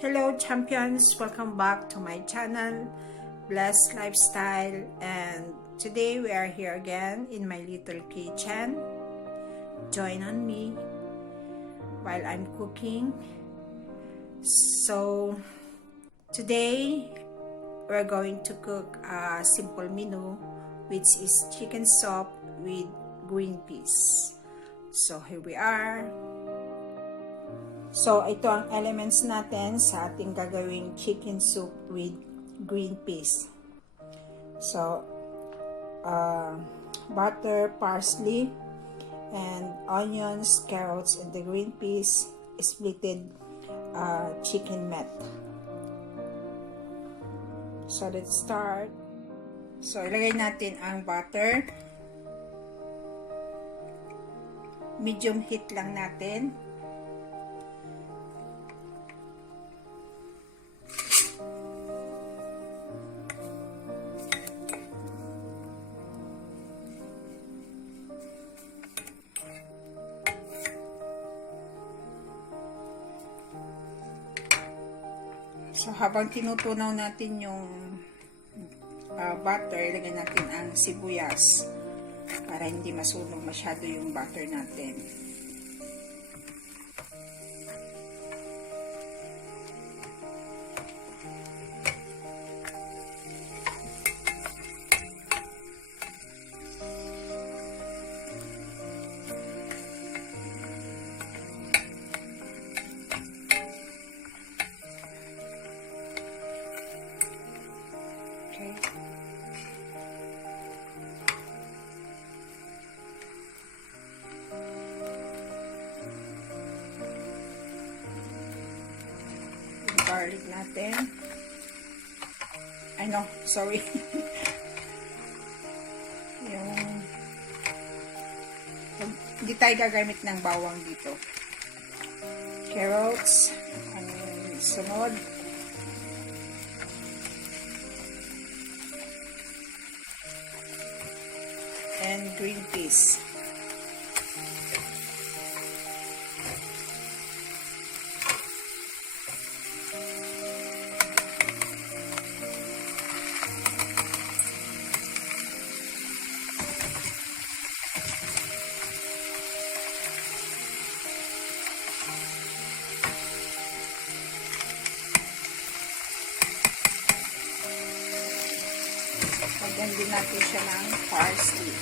Hello champions, welcome back to my channel, Blessed Lifestyle, and today we are here again in my little kitchen. Join on me while I'm cooking. So today we're going to cook a simple menu, which is chicken soup with green peas. So here we are. So, ito ang elements natin sa ating gagawing chicken soup with green peas. So, butter, parsley, and onions, carrots, and the green peas, splitted chicken met. So, let's start. So, ilagay natin ang butter. Medium heat lang natin. So, habang tinutunaw natin yung butter, ilagay natin ang sibuyas para hindi masunog masyado yung butter natin. Garlic natin. Ay no, sorry. Hindi tayo gagamit ng bawang dito. Carrots, ang sunod. And green peas. Lagyan din natin siya ng parsley.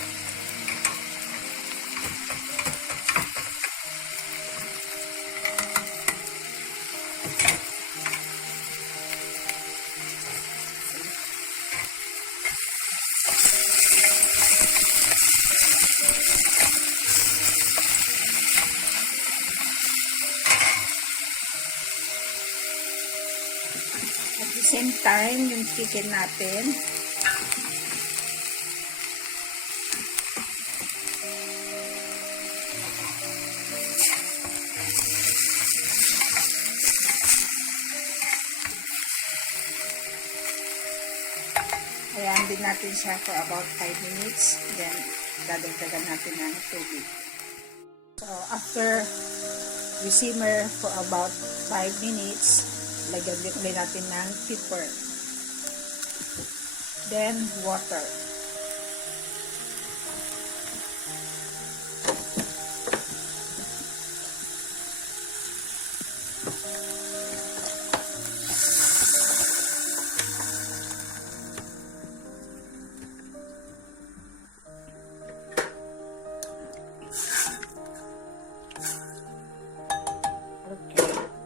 At the same time, yung chicken natin. Ayan din natin siya for about 5 minutes. Then, dadagdagan natin ng tubig. So, after we simmer for about 5 minutes, lagyan natin ng pepper. Then, water.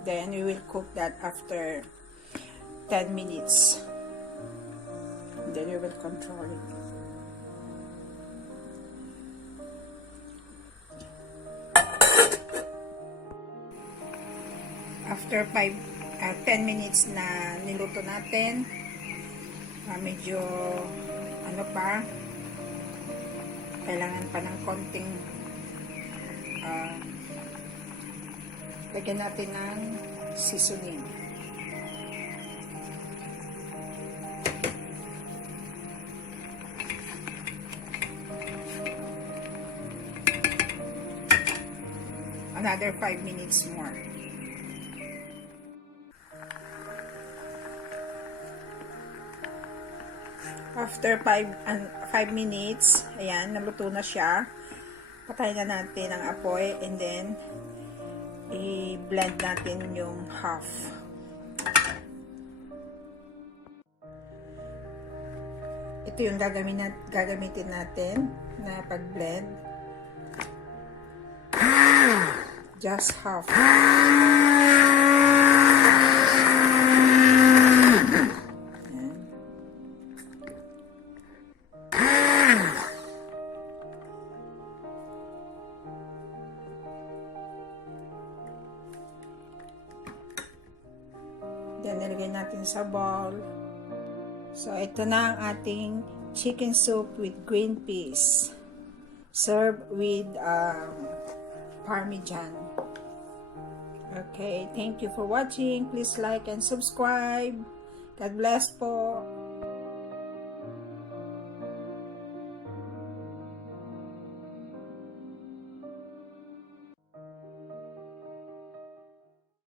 Then we will cook that after 10 minutes. Then we will control it. After 10 minutes na niluto natin, medyo kailangan pa ng konting lagyan natin ng seasoning. Another 5 minutes more. After 5 minutes, ayan, naluto na siya. Patayin na natin ang apoy and then i-blend natin yung half. Ito yung gagamitin natin na pag-blend. Just half. Then, nilagay natin sa bowl. So, ito na ang ating chicken soup with green peas. Served with Parmesan. Okay, thank you for watching. Please like and subscribe. God bless po.